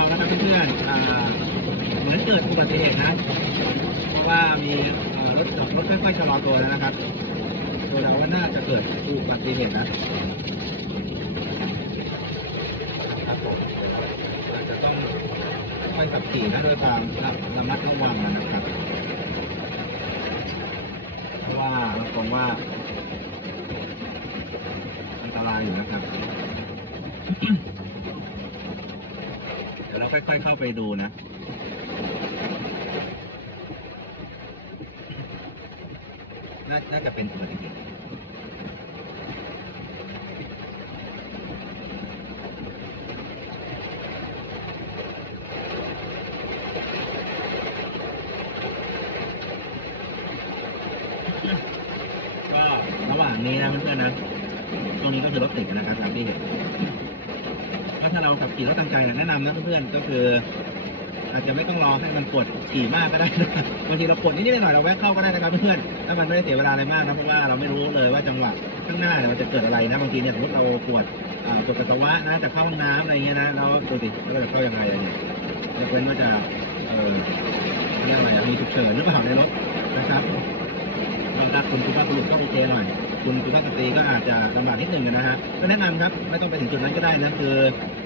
เรานะครับเพื่อนๆอ่าเหมือนเกิดอุบัติเหตุนะ เพราะว่ามีเอ่อรถรถค่อยๆชะลอตัวแล้วนะครับ ตัวเราว่าน่าจะเกิดอุบัติเหตุนะครับผมอาจจะต้องค่อยขับขี่นะด้วยความระมัดระวังนะครับ เพราะว่าเราคงว่าอันตรายอยู่นะครับ เดี๋ยวเราค่อยๆเข้าไปดูนะน่าน่าจะเป็นอุบัติเหตุก็ระหว่างนี้นะเพื่อนๆนะ ตรงนี้ก็คือรถติดนะครับตามที่เห็นก็ ถ้าเราขับขี่รถทางไกลเนี่ยแนะนำนะเพื่อนๆก็คือ อาจจะไม่ต้องรอให้มันปวดขี่มากก็ได้นะบางทีเราปวดนิดๆหน่อยๆเราแวะเข้าก็ได้นะครับเพื่อนๆถ้ามันไม่ได้เสียเวลาอะไรมากนะเพราะว่าเราไม่รู้เลยว่าจังหวะข้างหน้าเนี่ยมันจะเกิดอะไรนะบางทีเนี่ยสมมติเราปวดปวดปัสสาวะนะจะเข้าห้องน้ำอะไรเงี้ยนะเราดูสิเราจะเข้ายังไงอะไรเนี่ยยกเว้นว่าจะเออเรียกอะไรอะมีฉุกเฉินหรือเปล่าในรถนะครับถ้าคุณสุภาพบุรุษก็โอเคหน่อย คุณสุภาพสตรีก็อาจจะลำบากนิดหนึ่งนะฮะก็แนะนำครับไม่ต้องไปถึงจุดนั้นก็ได้นะคือ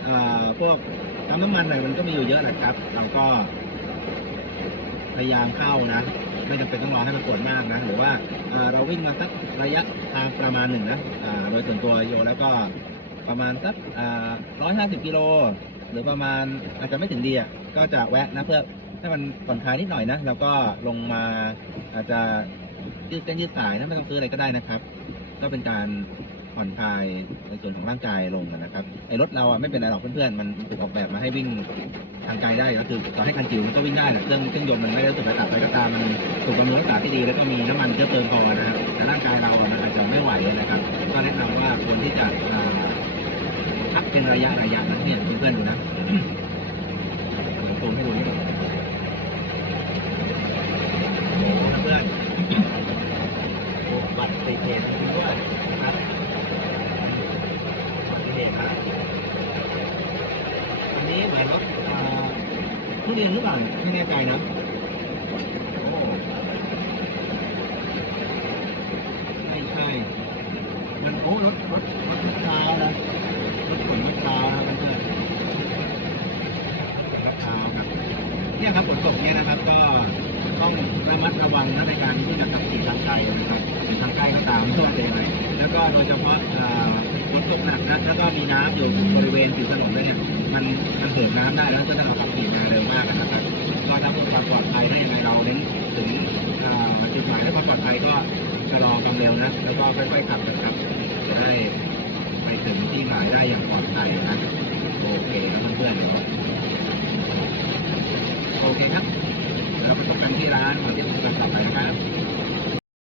เอ่อพวกปั๊มน้ำมันอะไรมันก็มีอยู่เยอะแหละครับ เราก็ พยายามเข้านะ ไม่จำเป็นต้องรอให้มันปวดมากนะ หรือว่าเอ่อเราวิ่งมาสักระยะทางประมาณหนึ่งนะอ่าโดยส่วนตัวโยแล้วก็ประมาณสักร้อยห้าสิบกิโล หรือประมาณอาจจะไม่ถึงดีอะก็จะแวะนะเพื่อให้มันผ่อนคลายนิดหน่อยนะ แล้วก็ลงมาอาจจะ ยืดเส้นยืดสายนะไม่ต้องซื้ออะไรก็ได้นะครับ ก็เป็นการผ่อนคลายในส่วนของร่างกายลงนะครับไอ้รถเราอะไม่เป็นไรหรอกเพื่อนๆมันถูกออกแบบมาให้วิ่งทางไกลได้ก็คือต่อให้คันจิ๋วมันก็วิ่งได้แหละเครื่องเครื่องยนต์มันไม่ได้รู้สึกระดับอะไรก็ตามมันถูกบำรุงรักษาที่ดีแล้วก็มีน้ำมันเชื้อเพลิงพอนะครับแต่ร่างกายเราอะมันอาจจะไม่ไหวนะครับ ก็แนะนำว่าควรที่จะพักเป็นระยะระยะนะเนี่ยเพื่อนๆดูนะผมให้ดูนี่โอ้โหเพื่อนโอ้บัตรติดเหตุจริงๆด้วยนะครับบัตรติดเหตุนะอันนี้เหมือนรถอ่า ทุเรียนหรือเปล่าไม่แน่ใจนะไม่ใช่ มันโอ้รถรถรถมะพร้าวนะรถขนมะพร้าวนะเพื่อนๆมะพร้าวครับเนี่ยครับฝนตกเนี่ยนะครับ ก็ต้องระมัดระวังนะในการที่จะขับขี่ทางไกลนะครับหรือทางใกล้ก็ตามไม่ว่าจะยังไงแล้วก็โดยเฉพาะ ฝนตกหนักนะแล้วก็มีน้ำอยู่บริเวณผิวถนนด้วยเนี่ยมันมันเหินน้ำได้แล้วก็ถ้าเราขับขี่มาเร็วมากนะครับก็ถ้าเพื่อความปลอดภัยได้ยังไงเราเน้นถึงจุดหมายและความปลอดภัยก็ชะลอความเร็วนะ แล้วก็ค่อยๆขับนะครับจะได้ไปถึงที่หมายได้อย่างปลอดภัยนะโอเคครับเพื่อนๆโอเคครับแล้วเราไปพบกันที่ร้านก่อนที่ผมจะกลับไปนะครับ